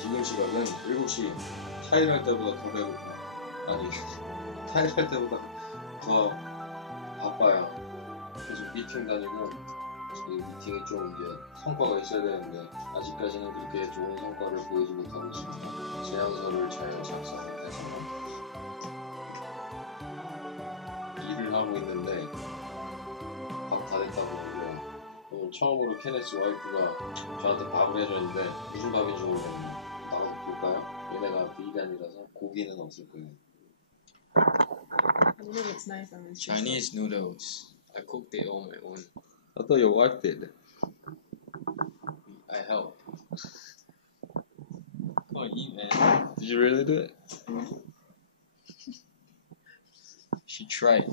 지금 시각은 7시. 타일 할 때보다 더 배고파. 아니 타일 할 때보다 더 바빠요. 계속 미팅 다니고 이 미팅이 좀 이제 성과가 있어야 되는데 아직까지는 그렇게 좋은 성과를 보이지 못하고 있습니다. 제안서를 잘 작성 못해서 일을 하고 있는데 밥 다 됐다고 그러고 처음으로 케네스 와이프가 저한테 밥을 해줬는데 무슨 밥인지 모르겠는데 볼까요? 얘네가 비간이라서 고기는 없을 거예요 nice. Chinese noodles. I cooked it on my own. I thought your wife did I help. Come on, eat, man. Did you really do it? She tried.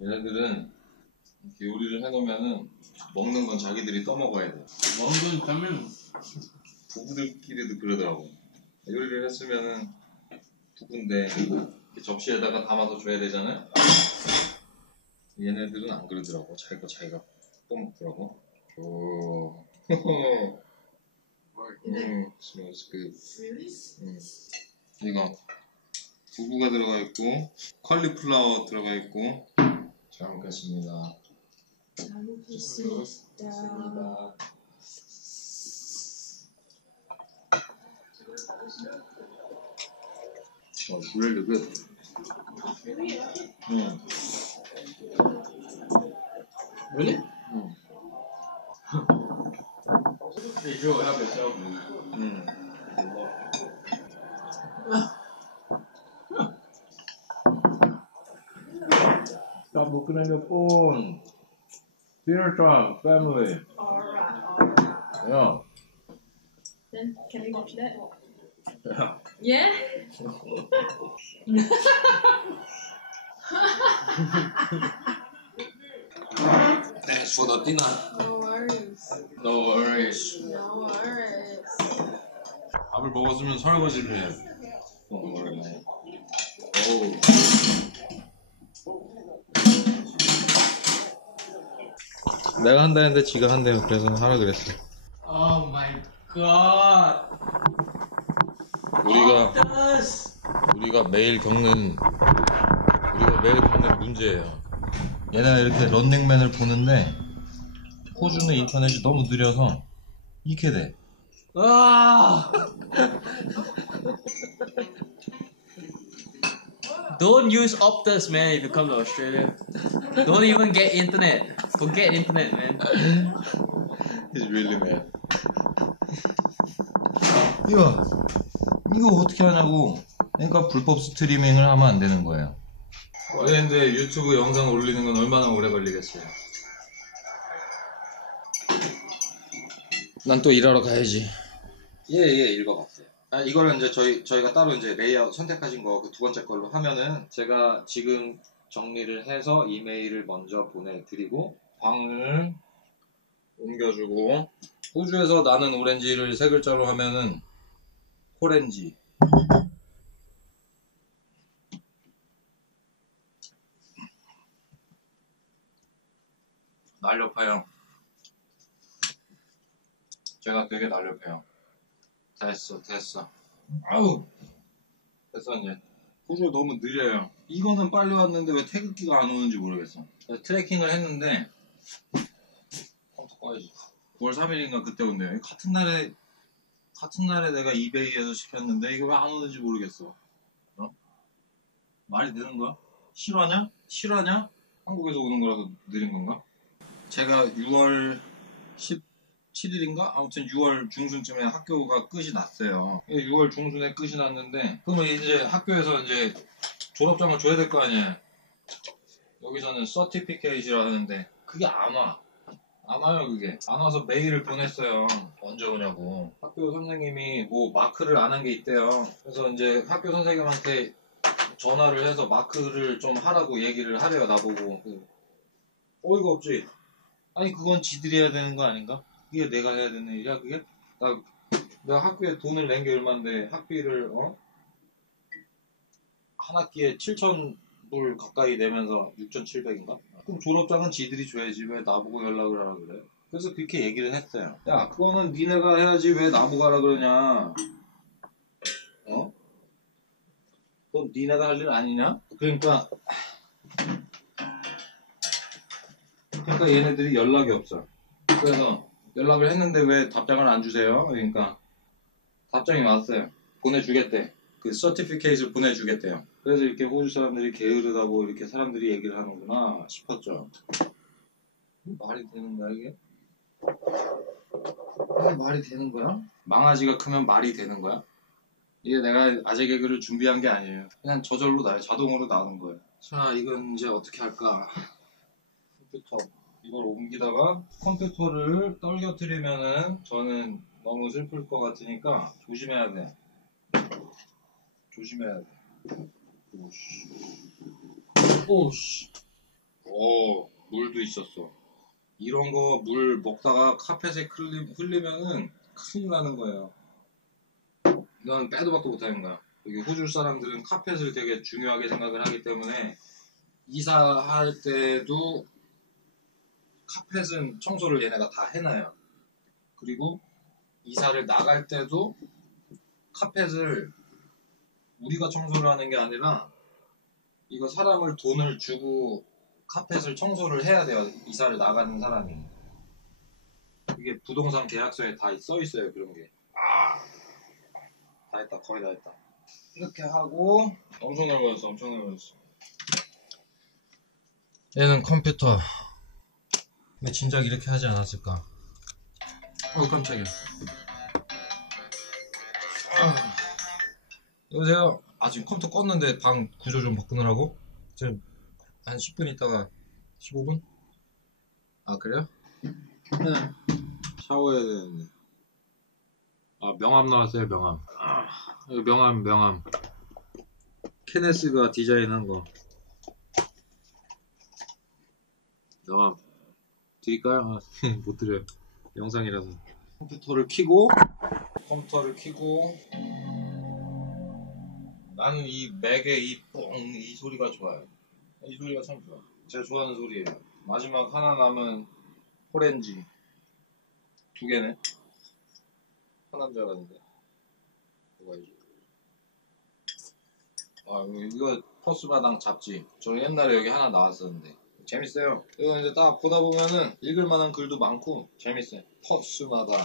얘네들은 이렇게 요리를 해놓으면은 먹는 건 자기들이 떠먹어야 돼 먹는 가면 부부들끼리도 그러더라고. 요리를 했으면은 부부인데 접시에다가 담아서 줘야 되잖아요. 얘네들은 안 그러더라고. 자기 거 자기가 떠먹더라고. 오. 음, good Really? 음. 이거 두부가 들어가 있고 컬리플라워 들어가 있고. 잘 먹겠습니다. 잘 먹겠습니다. Oh, it's really good. Mm. Really? Mm. hey, Joe, help yourself. Mm. Stop looking at your phone. Dinner time, family. Alright, alright. Yeah. Then, can we watch that? Yeah. Yeah? Thanks for the dinner. No worries. No worries. No worries. 밥을 먹었으면 설거지를 해. No worries. 오. 내가 한다는데 지가 한대요. 그래서 하라 그랬어. Oh my god. 우리가. 우리가 매일 겪는 우리가 매일 겪는 문제예요. 얘네가 이렇게 런닝맨을 보는데 호주는 인터넷이 너무 느려서 이렇게 돼. Ah. Don't use Optus, man, if you come to Australia. Don't even get internet. Forget internet, man. He's really mad. 이거 이거 어떻게 하냐고. 그러니까 불법 스트리밍을 하면 안 되는 거예요. 근데 유튜브 영상 올리는 건 얼마나 오래 걸리겠어요? 난 또 일하러 가야지. 예 예 읽어봤어요. 아 이거는 이제 저희 저희가 따로 이제 레이아웃 선택하신 거 그 두 번째 걸로 하면은 제가 지금 정리를 해서 이메일을 먼저 보내드리고 방을 옮겨주고 호주에서 나는 오렌지를 세 글자로 하면은 호렌지. 날렵해요. 제가 되게 날렵해요. 됐어 됐어. 아우. 됐어 이제. 호주 너무 느려요. 이거는 빨리 왔는데 왜 태극기가 안 오는지 모르겠어. 트래킹을 했는데 컴퓨터 꺼야지. 9월 3일인가 그때 온대요. 같은 날에 같은 날에 내가 이베이에서 시켰는데 이거 왜 안 오는지 모르겠어 어? 말이 되는 거야? 실화냐? 실화냐? 한국에서 오는 거라서 느린 건가? 제가 6월 17일인가? 아무튼 6월 중순쯤에 학교가 끝이 났어요. 6월 중순에 끝이 났는데, 그러면 이제 학교에서 이제 졸업장을 줘야 될 거 아니에요. 여기서는 서티피케이트라 하는데, 그게 안 와. 안 와요, 그게. 안 와서 메일을 보냈어요. 언제 오냐고. 학교 선생님이 뭐 마크를 안 한 게 있대요. 그래서 이제 학교 선생님한테 전화를 해서 마크를 좀 하라고 얘기를 하래요, 나보고. 그, 어이가 없지. 아니, 그건 지들이 해야 되는 거 아닌가? 그게 내가 해야 되는 일이야, 그게? 나, 내가 학교에 돈을 낸 게 얼만데, 학비를, 어? 한 학기에 7,000 불 가까이 내면서 6,700인가? 그럼 졸업장은 지들이 줘야지. 왜 나보고 연락을 하라 그래? 그래서 그렇게 얘기를 했어요. 야, 그거는 니네가 해야지 왜 나보고 하라 그러냐? 어? 그건 니네가 할 일 아니냐? 그러니까 그러니까 얘네들이 연락이 없어. 그래서 연락을 했는데 왜 답장을 안 주세요? 그러니까 답장이 왔어요. 보내주겠대. 그 서티피케이트를 보내주겠대요. 그래서 이렇게 호주 사람들이 게으르다고 이렇게 사람들이 얘기를 하는구나 싶었죠. 말이 되는 거야 이게? 이게 말이 되는 거야? 망아지가 크면 말이 되는 거야? 이게 내가 아재 개그를 준비한 게 아니에요. 그냥 저절로 나요. 자동으로 나오는 거예요. 자, 이건 이제 어떻게 할까? 컴퓨터. 이걸 옮기다가 컴퓨터를 떨겨뜨리면은 저는 너무 슬플 것 같으니까 조심해야 돼. 조심해야 돼. 오씨. 오씨. 오, 물도 있었어. 이런 거 물 먹다가 카펫에 흘리, 흘리 면은 큰일 나는 거예요. 이건 빼도 박도 못하는 거야. 여기 호주 사람들은 카펫을 되게 중요하게 생각을 하기 때문에 이사할 때도 카펫은 청소를 얘네가 다 해놔요. 그리고 이사를 나갈 때도 카펫을 우리가 청소를 하는 게 아니라 이거 사람을 돈을 주고 카펫을 청소를 해야 돼요. 이사를 나가는 사람이. 이게 부동산 계약서에 다 써 있어요. 그런 게. 아, 다 했다. 거의 다 했다. 이렇게 하고 엄청 넓어졌어. 엄청 넓어졌어. 얘는 컴퓨터. 왜 진작 이렇게 하지 않았을까? 어 깜짝이야. 아, 여보세요. 아 지금 컴퓨터 껐는데 방 구조 좀 바꾸느라고? 지금 한 10분 있다가 15분? 아 그래요? 네. 샤워해야 되는데. 아 명함 나왔어요 명함. 아, 여기 명함 명함. 케네스가 디자인한 거. 명함. 드릴까요? 아, 못 드려요. 영상이라서. 컴퓨터를 켜고 컴퓨터를 켜고 나는 이 맥의 이뽕이 소리가 좋아요. 이 소리가 참 좋아. 제가 좋아하는 소리예요. 마지막 하나 남은 포렌지 두 개네. 하나인 줄 알았는데. 뭐가지? 아 이거 퍼스마당 잡지. 저 옛날에 여기 하나 나왔었는데 재밌어요. 이거 이제 딱 보다 보면은 읽을 만한 글도 많고 재밌어요. 퍼스마당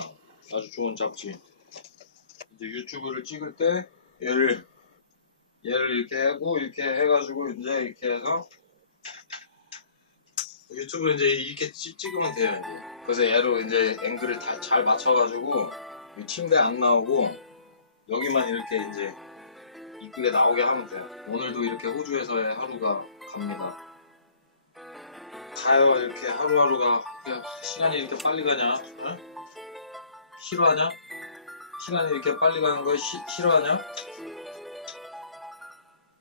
아주 좋은 잡지. 이제 유튜브를 찍을 때 얘를 얘를 이렇게 하고 이렇게 해가지고 이제 이렇게 해서 유튜브를 이제 이렇게 찍, 찍으면 돼요 이제 그래서 얘로 이제 앵글을 다 잘 맞춰가지고 이 침대 안 나오고 여기만 이렇게 이제 이쁘게 나오게 하면 돼요 오늘도 이렇게 호주에서의 하루가 갑니다 가요 이렇게 하루하루가 그냥 시간이 이렇게 빨리 가냐 응? 싫어하냐? 시간이 이렇게 빨리 가는 걸 시- 싫어하냐?